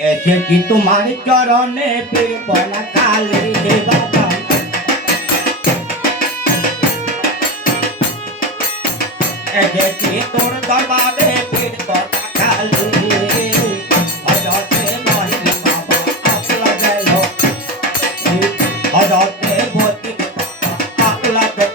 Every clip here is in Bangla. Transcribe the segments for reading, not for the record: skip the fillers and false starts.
এসেছি তোমার চরণে ফিরব না কালে হে বাবা। এসেছি তোর দরবারে ফিরব না কালে। হযরতে মহিন বাবা আপলা গেল, হযরতে বতির বাবা আপলা গেল।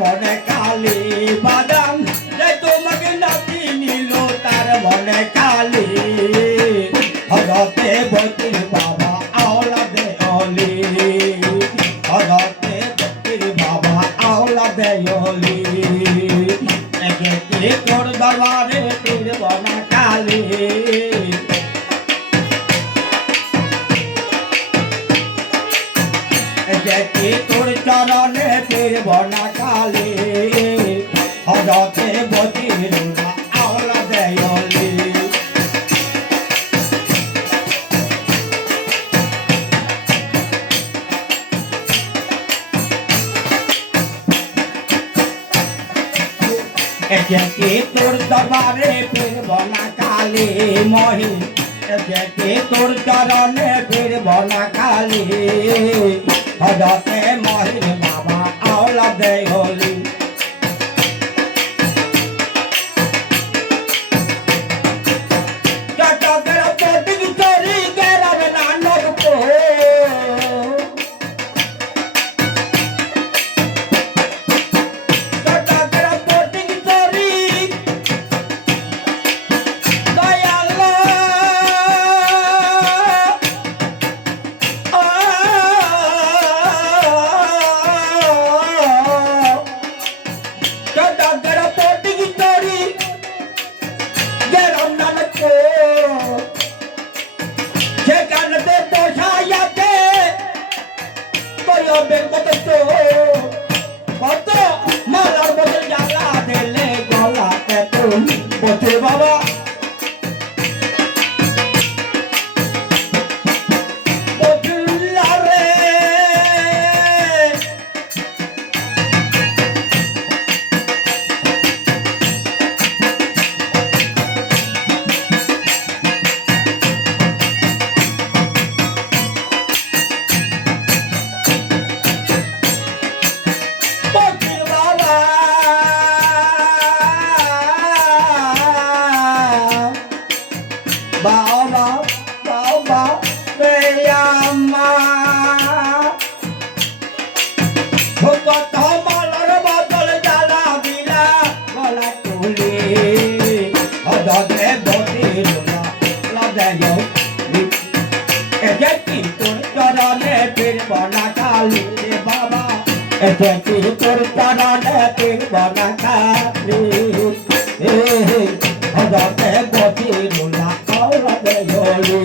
মনে কালি বাদাম যে তোমাকে নাতি নিল তার মনে কালি। হযরতে বতির বাবা আওলাদে অলি, হযরতে বতির বাবা আওলাদে অলি। এসেছি তোর দরবারে ফিরব না কালি। এসেছি তোর চরণে ফিরব না কালে। হযরতে বতির আওলাদে অলি। এসেছি তোর দরবারে ফিরব না কালে মহিন। এসেছি তোর চরণে ফিরব না কালে। হযরতে মহিন বাবা আওলাদে অলি। মালার বদল জ্বালা দিলে গলাতে তুমি বতির বাবা। বাবা বাবা রে আমার ভগত মালার বদল জ্বালা দিলা গলা তুলে। হযরতে বতির আওলাদে অলি। এসেছি তোর চরণে ফিরব না কালি বাবা। এসেছি তোর চরণে ফিরব না কালি। হযরতে বতির আওলাদে অলি।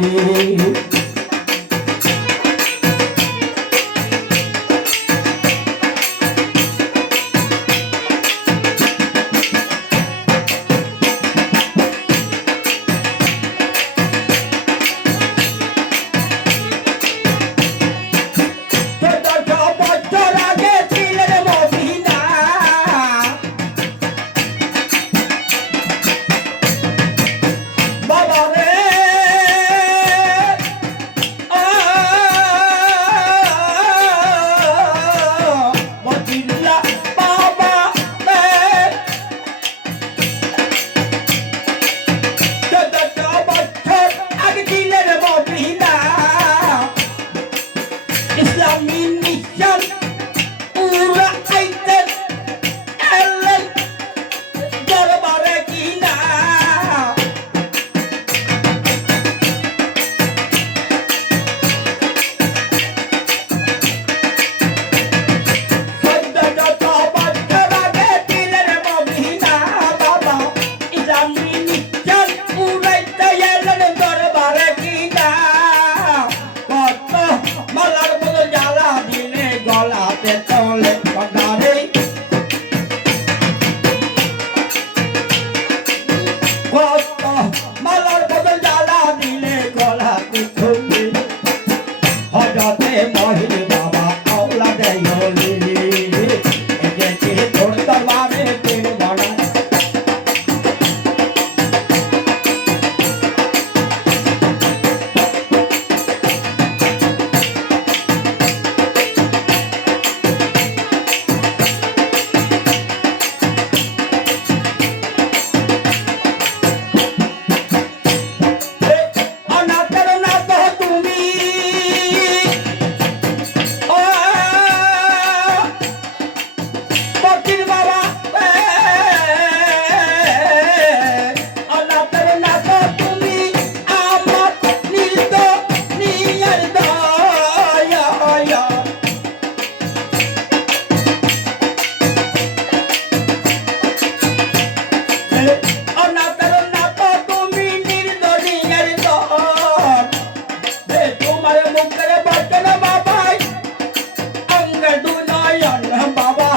বছর আগে ছিলেন অনাথের নাথ তুমি নির্দলীয়ের দল তোমার মুখের বচন বাবাই অঙ্গে দুনয়ন বাবা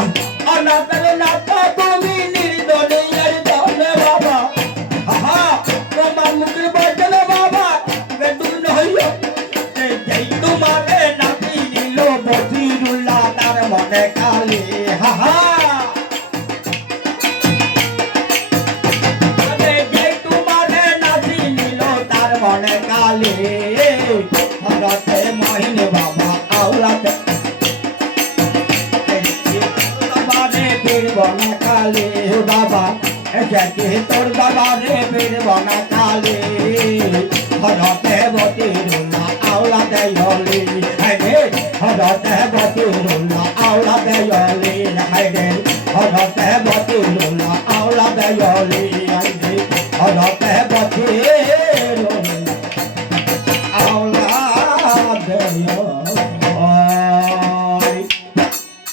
অনাথের নাথ তুমি নির্দলীয়ের দল বাবা আহা তোমার মুখের বচন বাবা অঙ্গে দুনয়ন যেই তোমারে নাতি নিল বসিরুল্লাহ তার মনে কালি হাহা মনে কালে ভরতে মহিন বাবা আওলাতে বাবারে ফিরব না কালে বাবা একে তোর বাবারে ফিরব না কালে ভরতে বতিরুল্লাহ আওলাতে হলি হাইরে ভরতে বতিরুল্লাহ আওলাতে হলি হাইরে